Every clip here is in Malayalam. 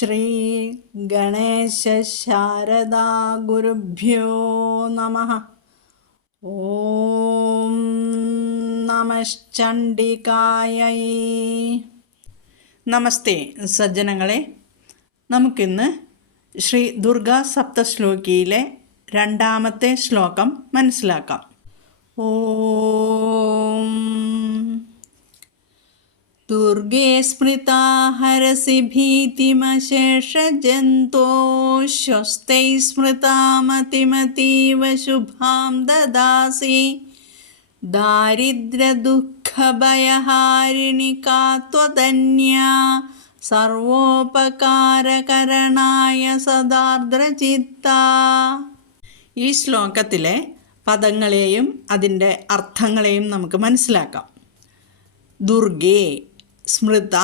ശ്രീ ഗണേശ ശാരദാ ഗുരുഭ്യോ നമഃ. ഓം നമശ്ചണ്ഡികായൈ. നമസ്തേ സജ്ജനങ്ങളെ, നമുക്കിന്ന് ശ്രീ ദുർഗാ സപ്തശ്ലോകിയിലെ രണ്ടാമത്തെ ശ്ലോകം മനസ്സിലാക്കാം. ഓം ദുർഗേ സ്മൃതാ ഹരസി ഭീതിമശേഷജന്തോ ശ്വസ്തൈ സ്മൃതാ മതിമതീവ ശുഭാം ദദാസി ദാരിദ്ര്യദുഃഖഭയഹാരിണി കാ ത്വധന്യാ സർവോപകാരകരണായ സദാർദ്രചിത്താ. ഈ ശ്ലോകത്തിലെ പദങ്ങളെയും അതിൻ്റെ അർത്ഥങ്ങളെയും നമുക്ക് മനസ്സിലാക്കാം. ദുർഗേ സ്മൃത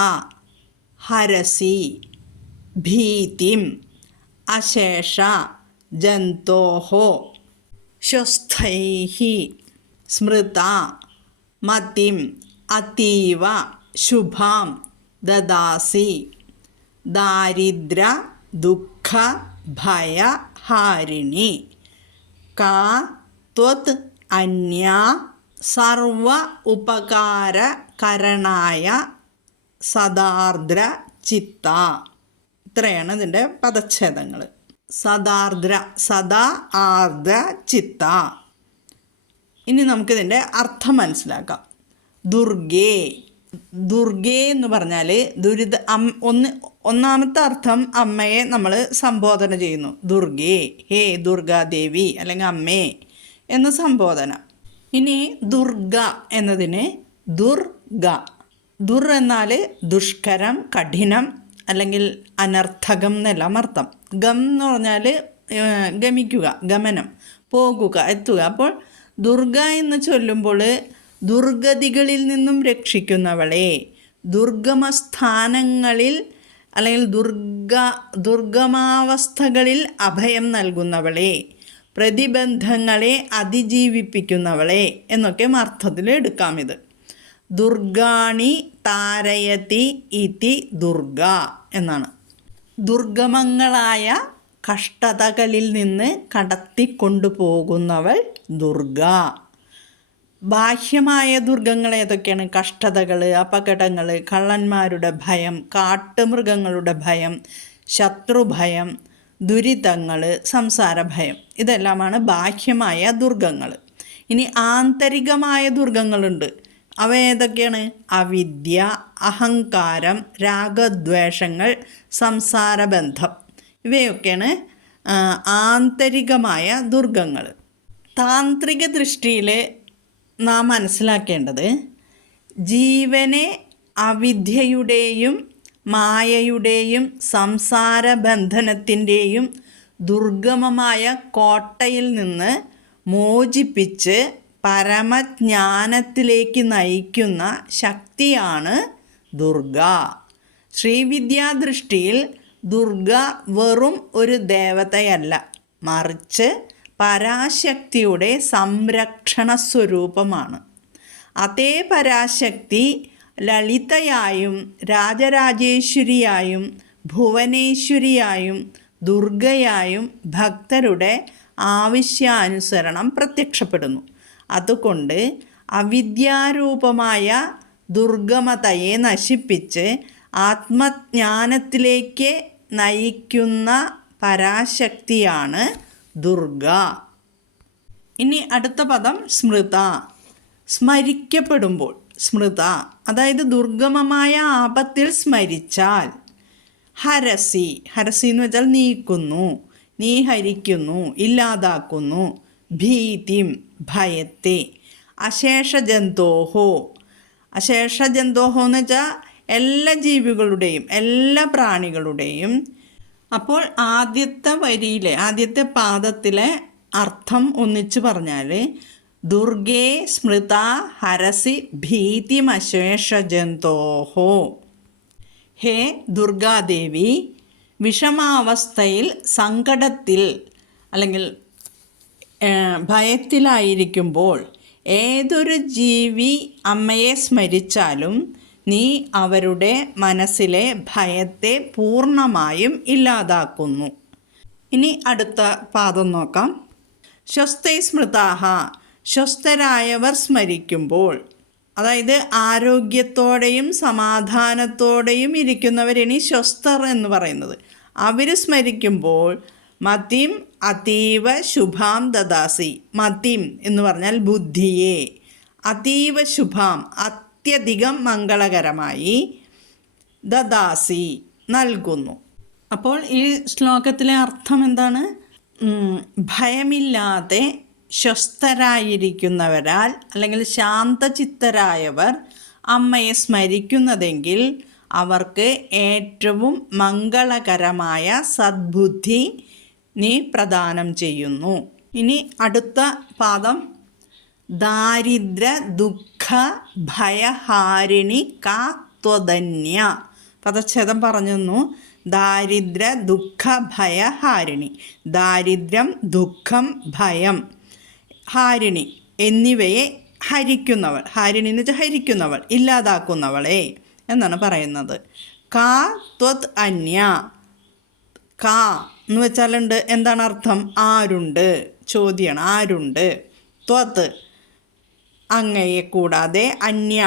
ഹരസി ഭീതിം അശേഷ ജന്തോഹോ ശ്വസ്ഥൈഹി സ്മൃത മതിം അതീവ ശുഭാം ദദാസി ദാരിദ്ര്യ ദുഃഖ ഭയഹാരിണി കാ ത്വത് അന്യാ സർവ ഉപകാരകരണായ സദാർദ്ര ചിത്ത. ഇത്രയാണ് ഇതിൻ്റെ പദച്ഛേദങ്ങൾ. സദാർദ്ര, സദാ ആർദ്ര ചിത്ത. ഇനി നമുക്കിതിൻ്റെ അർത്ഥം മനസ്സിലാക്കാം. ദുർഗേ, ദുർഗേ എന്ന് പറഞ്ഞാൽ ഒന്നാമത്തെ അർത്ഥം അമ്മയെ നമ്മൾ സംബോധന ചെയ്യുന്നു. ദുർഗേ, ഹേ ദുർഗാദേവി അല്ലെങ്കിൽ അമ്മേ എന്ന് സംബോധന. ഇനി ദുർഗ എന്നതിന് ദുർഗ, ദുർ എന്നാൽ ദുഷ്കരം, കഠിനം അല്ലെങ്കിൽ അനർത്ഥകം എന്നെല്ലാം അർത്ഥം. ഗം എന്ന് പറഞ്ഞാൽ ഗമിക്കുക, ഗമനം, പോകുക, എത്തുക. അപ്പോൾ ദുർഗ എന്ന് ചൊല്ലുമ്പോൾ ദുർഗതികളിൽ നിന്നും രക്ഷിക്കുന്നവളെ, ദുർഗമസ്ഥാനങ്ങളിൽ അല്ലെങ്കിൽ ദുർഗമാവസ്ഥകളിൽ അഭയം നൽകുന്നവളെ, പ്രതിബന്ധങ്ങളെ അതിജീവിപ്പിക്കുന്നവളെ എന്നൊക്കെ അർത്ഥത്തിൽ എടുക്കാം. ഇത് ദുർഗാണി താരയതി ഇതി ദുർഗ എന്നാണ്. ദുർഗമങ്ങളായ കഷ്ടതകളിൽ നിന്ന് കടത്തിക്കൊണ്ടുപോകുന്നവൾ ദുർഗ. ബാഹ്യമായ ദുർഗങ്ങൾ ഏതൊക്കെയാണ്? കഷ്ടതകൾ, അപകടങ്ങൾ, കള്ളന്മാരുടെ ഭയം, കാട്ടുമൃഗങ്ങളുടെ ഭയം, ശത്രുഭയം, ദുരിതങ്ങൾ, സംസാരഭയം, ഇതെല്ലാമാണ് ബാഹ്യമായ ദുർഗങ്ങൾ. ഇനി ആന്തരികമായ ദുർഗങ്ങളുണ്ട്. അവ ഏതൊക്കെയാണ്? അവിദ്യ, അഹങ്കാരം, രാഗദ്വേഷങ്ങൾ, സംസാരബന്ധം, ഇവയൊക്കെയാണ് ആന്തരികമായ ദുർഗങ്ങൾ. താന്ത്രിക ദൃഷ്ടിയിൽ നാം മനസ്സിലാക്കേണ്ടത് ജീവനെ അവിദ്യയുടെയും മായയുടെയും സംസാരബന്ധനത്തിൻ്റെയും ദുർഗമമായ കോട്ടയിൽ നിന്ന് മോചിപ്പിച്ച് പരമജ്ഞാനത്തിലേക്ക് നയിക്കുന്ന ശക്തിയാണ് ദുർഗ. ശ്രീവിദ്യാദൃഷ്ടിയിൽ ദുർഗ വെറും ഒരു ദേവതയല്ല, മറിച്ച് പരാശക്തിയുടെ സംരക്ഷണ സ്വരൂപമാണ്. അതേ പരാശക്തി ലളിതയായും രാജരാജേശ്വരിയായും ഭുവനേശ്വരിയായും ദുർഗയായും ഭക്തരുടെ ആവശ്യാനുസരണം പ്രത്യക്ഷപ്പെടുന്നു. അതുകൊണ്ട് അവിദ്യാരൂപമായ ദുർഗമതയെ നശിപ്പിച്ച് ആത്മജ്ഞാനത്തിലേക്ക് നയിക്കുന്ന പരാശക്തിയാണ് ദുർഗ. ഇനി അടുത്ത പദം സ്മൃത. സ്മരിക്കപ്പെടുമ്പോൾ, സ്മൃത അതായത് ദുർഗമമായ ആപത്തിൽ സ്മരിച്ചാൽ. ഹരസി, ഹരസി എന്ന് വെച്ചാൽ നീക്കുന്നു, നീഹരിക്കുന്നു, ഇല്ലാതാക്കുന്നു. ഭീതിം, ഭയത്തെ. അശേഷജന്തോഹോ, അശേഷജന്തോഹോ എന്ന് വെച്ചാൽ എല്ലാ ജീവികളുടെയും എല്ലാ പ്രാണികളുടെയും. അപ്പോൾ ആദ്യത്തെ വരിയിലെ ആദ്യത്തെ പാദത്തിലെ അർത്ഥം ഒന്നിച്ച് പറഞ്ഞാൽ ദുർഗേ സ്മൃത ഹരസി ഭീതിമശേഷജന്തോഹോ. ഹേ ദുർഗാദേവി, വിഷമാവസ്ഥയിൽ, സങ്കടത്തിൽ അല്ലെങ്കിൽ ഭയത്തിലായിരിക്കുമ്പോൾ ഏതൊരു ജീവി അമ്മയെ സ്മരിച്ചാലും നീ അവരുടെ മനസ്സിലെ ഭയത്തെ പൂർണ്ണമായും ഇല്ലാതാക്കുന്നു. ഇനി അടുത്ത പാദം നോക്കാം. സ്വസ്ഥൈ സ്മൃതാഹ, സ്വസ്ഥരായവർ സ്മരിക്കുമ്പോൾ, അതായത് ആരോഗ്യത്തോടെയും സമാധാനത്തോടെയും ഇരിക്കുന്നവരിനി സ്വസ്ഥർ എന്ന് പറയുന്നത്. അവർ സ്മരിക്കുമ്പോൾ മതിം അതീവ ശുഭാം ദദാസി. മതിം എന്ന് പറഞ്ഞാൽ ബുദ്ധിയെ, അതീവ ശുഭാം അത്യധികം മംഗളകരമായി, ദദാസി നൽകുന്നു. അപ്പോൾ ഈ ശ്ലോകത്തിലെ അർത്ഥം എന്താണ്? ഭയമില്ലാതെ സ്വസ്ഥരായിരിക്കുന്നവരാൽ അല്ലെങ്കിൽ ശാന്തചിത്തരായവർ അമ്മയെ സ്മരിക്കുന്നതെങ്കിൽ അവർക്ക് ഏറ്റവും മംഗളകരമായ സദ്ബുദ്ധി നീ പ്രദാനം ചെയ്യുന്നു. ഇനി അടുത്ത പാദം ദാരിദ്ര്യ ദുഃഖ ഭയഹാരിണി കാ ത്വധന്യ. പദച്ഛേദം പറഞ്ഞു. ദാരിദ്ര്യ ദുഃഖ ഭയഹാരിണി. ദാരിദ്ര്യം, ദുഃഖം, ഭയം, ഹാരിണി എന്നിവയെ ഹരിക്കുന്നവൾ. ഹാരിണി എന്ന് വെച്ചാൽ ഹരിക്കുന്നവൾ, ഇല്ലാതാക്കുന്നവളെ എന്നാണ് പറയുന്നത്. കാ ത്വത് അന്യ. കാ എന്ന് വെച്ചാലുണ്ട്, എന്താണ് അർത്ഥം? ആരുണ്ട്, ചോദ്യമാണ്. ആരുണ്ട്? ത്വത് അങ്ങയെ കൂടാതെ, അന്യ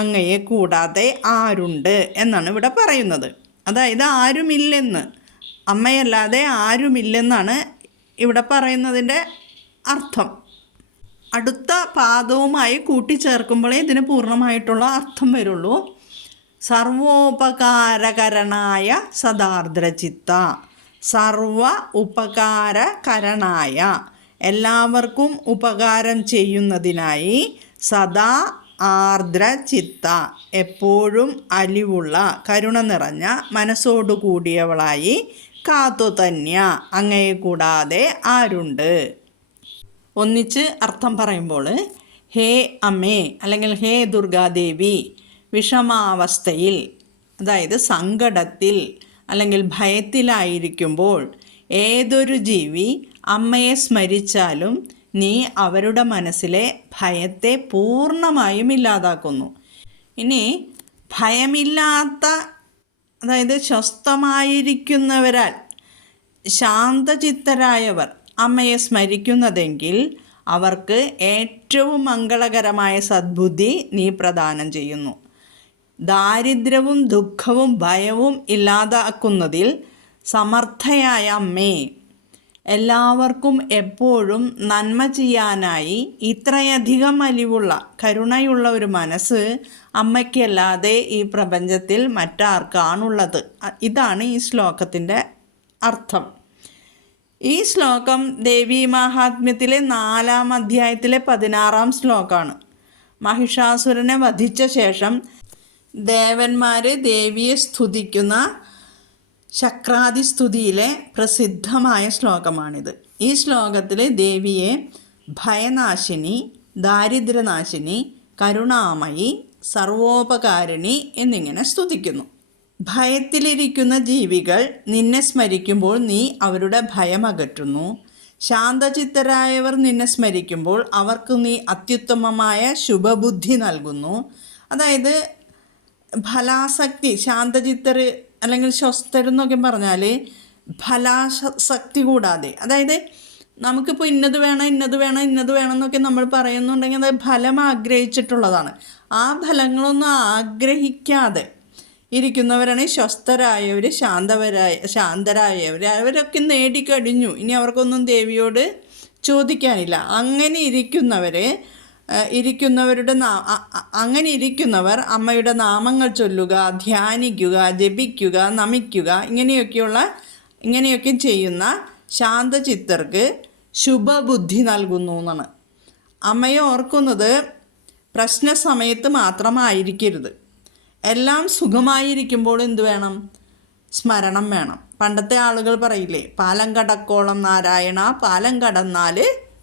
അങ്ങയെ കൂടാതെ ആരുണ്ട് എന്നാണ് ഇവിടെ പറയുന്നത്. അതായത് ആരുമില്ലെന്ന്, അമ്മയല്ലാതെ ആരുമില്ലെന്നാണ് ഇവിടെ പറയുന്നതിൻ്റെ അർത്ഥം. അടുത്ത പാദവുമായി കൂട്ടിച്ചേർക്കുമ്പോഴേ ഇതിന് പൂർണ്ണമായിട്ടുള്ള അർത്ഥം വരുള്ളൂ. സർവോപകാരകരണായ സദാർദ്രചിത്ത. സർവ ഉപകാരകരണായ, എല്ലാവർക്കും ഉപകാരം ചെയ്യുന്നതിനായി, സദാ ആർദ്രചിത്ത, എപ്പോഴും അലിവുള്ള കരുണ നിറഞ്ഞ മനസ്സോടുകൂടിയവളായി, കാത്തുതന്യ, അങ്ങയെ കൂടാതെ ആരുണ്ട്. ഒന്നിച്ച് അർത്ഥം പറയുമ്പോൾ, ഹേ അമ്മേ അല്ലെങ്കിൽ ഹേ ദുർഗാദേവി, വിഷമാവസ്ഥയിൽ, അതായത് സങ്കടത്തിൽ അല്ലെങ്കിൽ ഭയത്തിലായിരിക്കുമ്പോൾ ഏതൊരു ജീവി അമ്മയെ സ്മരിച്ചാലും നീ അവരുടെ മനസ്സിലെ ഭയത്തെ പൂർണ്ണമായും ഇല്ലാതാക്കുന്നു. ഇനി ഭയമില്ലാത്ത, അതായത് സ്വസ്ഥമായിരിക്കുന്നവരാൽ ശാന്തചിത്തരായവർ അമ്മയെ സ്മരിക്കുന്നതെങ്കിൽ അവർക്ക് ഏറ്റവും മംഗളകരമായ സദ്ബുദ്ധി നീ പ്രദാനം ചെയ്യുന്നു. ദാരിദ്ര്യവും ദുഃഖവും ഭയവും ഇല്ലാതാക്കുന്നതിൽ സമർത്ഥയായ അമ്മേ, എല്ലാവർക്കും എപ്പോഴും നന്മ ചെയ്യാനായി ഇത്രയധികം അലിവുള്ള കരുണയുള്ള ഒരു മനസ്സ് അമ്മയ്ക്കല്ലാതെ ഈ പ്രപഞ്ചത്തിൽ മറ്റാർക്കാണുള്ളത്? ഇതാണ് ഈ ശ്ലോകത്തിൻ്റെ അർത്ഥം. ഈ ശ്ലോകം ദേവീ മാഹാത്മ്യത്തിലെ 4-ാം അധ്യായത്തിലെ 16-ാം ശ്ലോകമാണ്. മഹിഷാസുരനെ വധിച്ച ശേഷം ദേവന്മാർ ദേവിയെ സ്തുതിക്കുന്ന ശക്രാതിസ്തുതിയിലെ പ്രസിദ്ധമായ ശ്ലോകമാണിത്. ഈ ശ്ലോകത്തിൽ ദേവിയെ ഭയനാശിനി, ദാരിദ്ര്യനാശിനി, കരുണാമയി, സർവോപകാരിണി എന്നിങ്ങനെ സ്തുതിക്കുന്നു. ഭയത്തിലിരിക്കുന്ന ജീവികൾ നിന്നെ സ്മരിക്കുമ്പോൾ നീ അവരുടെ ഭയം അകറ്റുന്നു. ശാന്തചിത്തരായവർ നിന്നെ സ്മരിക്കുമ്പോൾ അവർക്ക് നീ അത്യുത്തമമായ ശുഭബുദ്ധി നൽകുന്നു. അതായത് ഫലാസക്തി, ശാന്തചിത്തർ അല്ലെങ്കിൽ സ്വസ്ഥരെന്നൊക്കെ പറഞ്ഞാൽ ഫലാസക്തി കൂടാതെ, അതായത് നമുക്കിപ്പോൾ ഇന്നത് വേണം ഇന്നത് വേണം ഇന്നത് വേണം എന്നൊക്കെ നമ്മൾ പറയുന്നുണ്ടെങ്കിൽ അത് ഫലം ആഗ്രഹിച്ചിട്ടുള്ളതാണ്. ആ ഫലങ്ങളൊന്നും ആഗ്രഹിക്കാതെ ഇരിക്കുന്നവരാണ് സ്വസ്ഥരായവർ, ശാന്തരായവർ. അവരൊക്കെ നേടിക്കഴിഞ്ഞു, ഇനി അവർക്കൊന്നും ദേവിയോട് ചോദിക്കാനില്ല. അങ്ങനെ ഇരിക്കുന്നവർ അമ്മയുടെ നാമങ്ങൾ ചൊല്ലുക, ധ്യാനിക്കുക, ജപിക്കുക, നമിക്കുക, ഇങ്ങനെയൊക്കെ ചെയ്യുന്ന ശാന്തചിത്തർക്ക് ശുഭബുദ്ധി നൽകുന്നു എന്നാണ്. അമ്മയെ ഓർക്കുന്നത് പ്രശ്നസമയത്ത് മാത്രമായിരിക്കരുത്. എല്ലാം സുഖമായിരിക്കുമ്പോൾ എന്ത് വേണം? സ്മരണം വേണം. പണ്ടത്തെ ആളുകൾ പറയില്ലേ, പാലം കടക്കോളം നാരായണ, പാലം കടന്നാൽ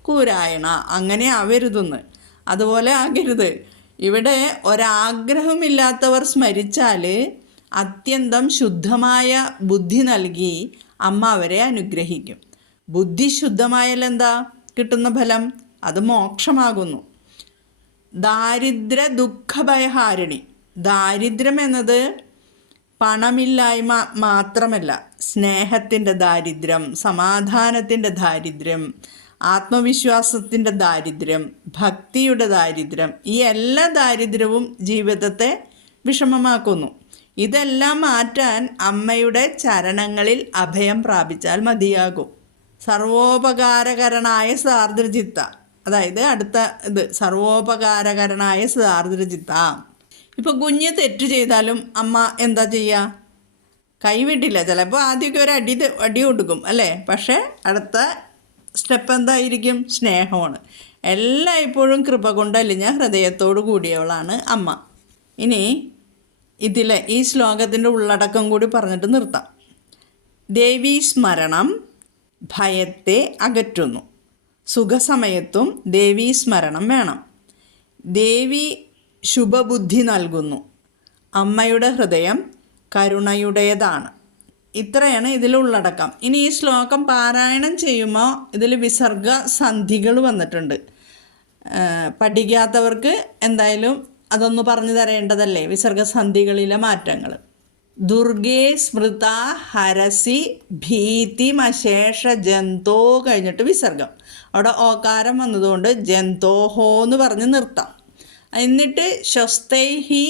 കൂരായണ. അങ്ങനെ ആവരുതെന്ന്. അതുപോലെ ആകരുത്. ഇവിടെ ഒരാഗ്രഹമില്ലാത്തവർ സ്മരിച്ചാൽ അത്യന്തം ശുദ്ധമായ ബുദ്ധി നൽകി അമ്മ അവരെ അനുഗ്രഹിക്കും. ബുദ്ധി ശുദ്ധമായാൽ എന്താ കിട്ടുന്ന ഫലം? അത് മോക്ഷമാകുന്നു. ദാരിദ്ര്യ ദുഃഖഭയഹാരിണി, ദാരിദ്ര്യം എന്നത് പണമില്ലായ്മ മാത്രമല്ല, സ്നേഹത്തിൻ്റെ ദാരിദ്ര്യം, സമാധാനത്തിൻ്റെ ദാരിദ്ര്യം, ആത്മവിശ്വാസത്തിൻ്റെ ദാരിദ്ര്യം, ഭക്തിയുടെ ദാരിദ്ര്യം, ഈ എല്ലാ ദാരിദ്ര്യവും ജീവിതത്തെ വിഷമമാക്കുന്നു. ഇതെല്ലാം മാറ്റാൻ അമ്മയുടെ ചരണങ്ങളിൽ അഭയം പ്രാപിച്ചാൽ മതിയാകും. സർവോപകാരകരനായ സാർദ്രചിത്ത, അതായത് അടുത്ത സർവോപകാരകരനായ സാർദ്രചിത്ത. ഇപ്പോൾ കുഞ്ഞ് തെറ്റ് ചെയ്താലും അമ്മ എന്താ ചെയ്യുക? കൈവിട്ടില്ല. ചിലപ്പോൾ ആദ്യമൊക്കെ ഒരു അടി കൊടുക്കും അല്ലേ? പക്ഷേ അടുത്ത സ്റ്റെപ്പ് എന്തായിരിക്കും? സ്നേഹമാണ്. എല്ലായ്പ്പോഴും കൃപ കൊണ്ടലിഞ്ഞ ഹൃദയത്തോടു കൂടിയവളാണ് അമ്മ. ഇനി ഈ ശ്ലോകത്തിൻ്റെ ഉള്ളടക്കം കൂടി പറഞ്ഞിട്ട് നിർത്താം. ദേവീ സ്മരണം ഭയത്തെ അകറ്റുന്നു. സുഖസമയത്തും ദേവീ സ്മരണം വേണം. ദേവി ശുഭബുദ്ധി നൽകുന്നു. അമ്മയുടെ ഹൃദയം കരുണയുടേതാണ്. ഇത്രയാണ് ഇതിലുള്ളടക്കം. ഇനി ഈ ശ്ലോകം പാരായണം ചെയ്യുമ്പോൾ ഇതിൽ വിസർഗ സന്ധികൾ വന്നിട്ടുണ്ട്. പഠിക്കാത്തവർക്ക് എന്തായാലും അതൊന്ന് പറഞ്ഞു തരേണ്ടതല്ലേ, വിസർഗസന്ധികളിലെ മാറ്റങ്ങൾ. ദുർഗേ സ്മൃത ഹരസി ഭീതിമശേഷ ജന്തോ കഴിഞ്ഞിട്ട് വിസർഗം. അവിടെ ഓകാരം വന്നതുകൊണ്ട് ജന്തോഹോ എന്ന് പറഞ്ഞ് നിർത്താം. എന്നിട്ട് ശ്വസ്തൈഹി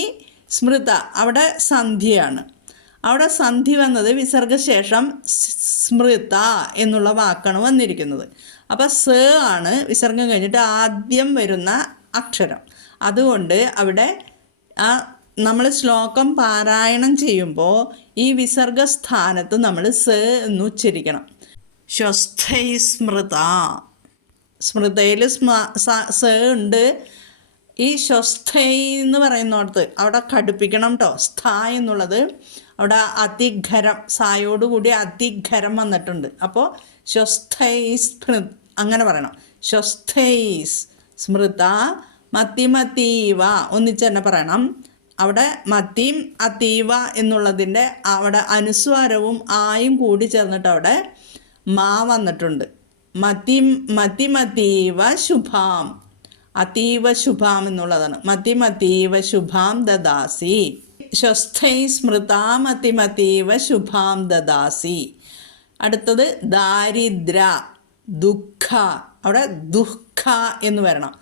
സ്മൃത, അവിടെ സന്ധിയാണ്. അവിടെ സന്ധി വന്നത് വിസർഗശേഷം സ്മൃത എന്നുള്ള വാക്കാണ് വന്നിരിക്കുന്നത്. അപ്പോൾ സ ആണ് വിസർഗം കഴിഞ്ഞിട്ട് ആദ്യം വരുന്ന അക്ഷരം. അതുകൊണ്ട് അവിടെ നമ്മൾ ശ്ലോകം പാരായണം ചെയ്യുമ്പോൾ ഈ വിസർഗസ്ഥാനത്ത് നമ്മൾ സ എന്ന് ഉച്ചരിക്കണം. ശ്വസ്ഥൈ സ്മൃത, സ്മൃതയിൽ സ ഉണ്ട്. ഈ ശ്വസ്ഥൈ എന്ന് പറയുന്നിടത്ത് അവിടെ കടുപ്പിക്കണം കേട്ടോ. സ്ഥ എന്നുള്ളത് അവിടെ അതിഘരം, സായോടുകൂടി അതിഘരം വന്നിട്ടുണ്ട്. അപ്പോൾ ശ്വസ്ഥൈസ് അങ്ങനെ പറയണം. ശ്വസ്ഥൈസ് സ്മൃത മത്തിമത്തീവ ഒന്നിച്ച് തന്നെ പറയണം. അവിടെ മത്തിയും അതീവ എന്നുള്ളതിൻ്റെ അവിടെ അനുസ്വാരവും ആയും കൂടി ചേർന്നിട്ട് അവിടെ മാ വന്നിട്ടുണ്ട്. മത്തിമത്തീവ ശുഭാം, അതീവ ശുഭാം എന്നുള്ളതാണ്. മത്തിമത്തീവ ശുഭാം ദദാസി. ശ്വസ്ഥൈ സ്മൃത മത്തിമത്തീവ ശുഭാം ദദാസി. അടുത്തത് ദാരിദ്ര ദുഃഖ, അവിടെ ദുഃഖ എന്ന് വരണം.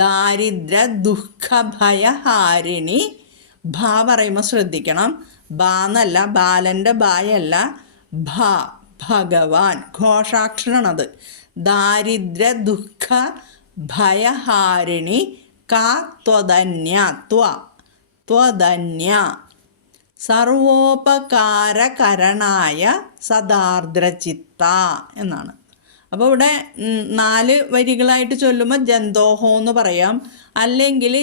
ദാരിദ്ര ദുഃഖ ഭയഹാരിണി. ഭ പറയുമ്പോൾ ശ്രദ്ധിക്കണം. ബാ എന്നല്ല, ബാലൻ്റെ ബായല്ല, ഭ ഭഗവാൻ, ഘോഷാക്ഷരാണത്. ദാരിദ്ര ദുഃഖ ഭയഹാരിണി കാ ത്വധന്യ, ത്വധന്യ സർവോപകാരകരണായ സദാർദ്രചിത്ത എന്നാണ്. അപ്പോൾ ഇവിടെ 4 വരികളായിട്ട് ചൊല്ലുമ്പോൾ ജന്തോഹോ എന്ന് പറയാം. അല്ലെങ്കിൽ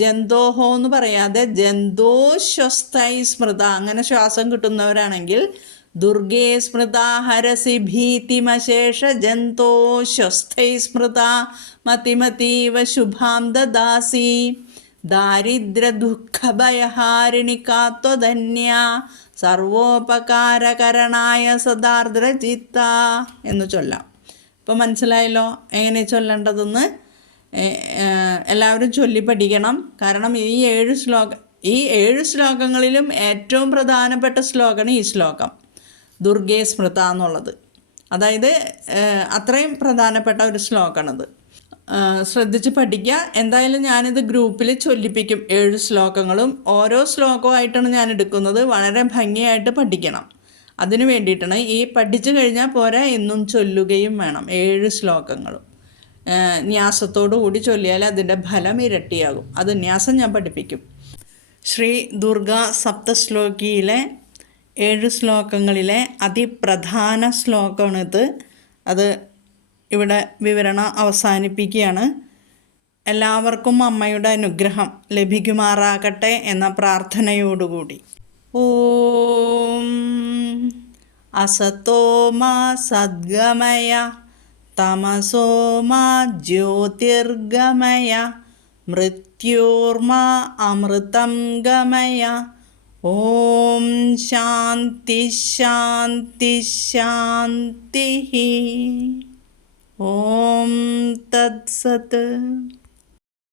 ജന്തോഹോ എന്ന് പറയാതെ ജന്തോശ്വസ്ഥൈ സ്മൃത, അങ്ങനെ ശ്വാസം കിട്ടുന്നവരാണെങ്കിൽ ദുർഗേ സ്മൃത ഹരസി ഭീതിമശേഷ ജന്തോശ്വസ്ഥൈ സ്മൃത മതിമതീവ ശുഭാം ദദാസി. ദാരിദ്ര ദുഃഖ ഭയഹാരിണി കാത്വധന്യ സർവോപകാരകരണായ സദാർദ്രചിത്ത എന്ന് ചൊല്ലാം. ഇപ്പോൾ മനസ്സിലായല്ലോ എങ്ങനെ ചൊല്ലേണ്ടതെന്ന്? എല്ലാവരും ചൊല്ലി പഠിക്കണം. കാരണം ഈ 7 ശ്ലോകങ്ങളിലും ഏറ്റവും പ്രധാനപ്പെട്ട ശ്ലോകമാണ് ഈ ശ്ലോകം, ദുർഗേ സ്മൃത എന്നുള്ളത്. അതായത് അത്രയും പ്രധാനപ്പെട്ട ഒരു ശ്ലോകമാണിത്. ശ്രദ്ധിച്ച് പഠിക്കുക. എന്തായാലും ഞാനിത് ഗ്രൂപ്പിൽ ചൊല്ലിപ്പിക്കും 7 ശ്ലോകങ്ങളും. ഓരോ ശ്ലോകമായിട്ടാണ് ഞാൻ എടുക്കുന്നത്. വളരെ ഭംഗിയായിട്ട് പഠിക്കണം. അതിനു വേണ്ടിയിട്ടാണ്. ഈ പഠിച്ചു കഴിഞ്ഞാൽ പോരാ, എന്നും ചൊല്ലുകയും വേണം 7 ശ്ലോകങ്ങളും. ന്യാസത്തോടു കൂടി ചൊല്ലിയാൽ അതിൻ്റെ ഫലം ഇരട്ടിയാകും. അത് ന്യാസം ഞാൻ പഠിപ്പിക്കും. ശ്രീ ദുർഗാ സപ്തശ്ലോകിയിലെ 7 ശ്ലോകങ്ങളിലെ അതിപ്രധാന ശ്ലോകമാണിത്. അത് ഇവിടെ വിവരണം അവസാനിപ്പിക്കുകയാണ്. എല്ലാവർക്കും അമ്മയുടെ അനുഗ്രഹം ലഭിക്കുമാറാകട്ടെ എന്ന പ്രാർത്ഥനയോടുകൂടി. ഓം അസതോ മാ സദ്ഗമയ തമസോ മാ ജ്യോതിർഗമയ മൃത്യോർമാ അമൃതം ഗമയ. ഓം ശാന്തി ശാന്തി ശാന്തി. ഓം തത്സത്.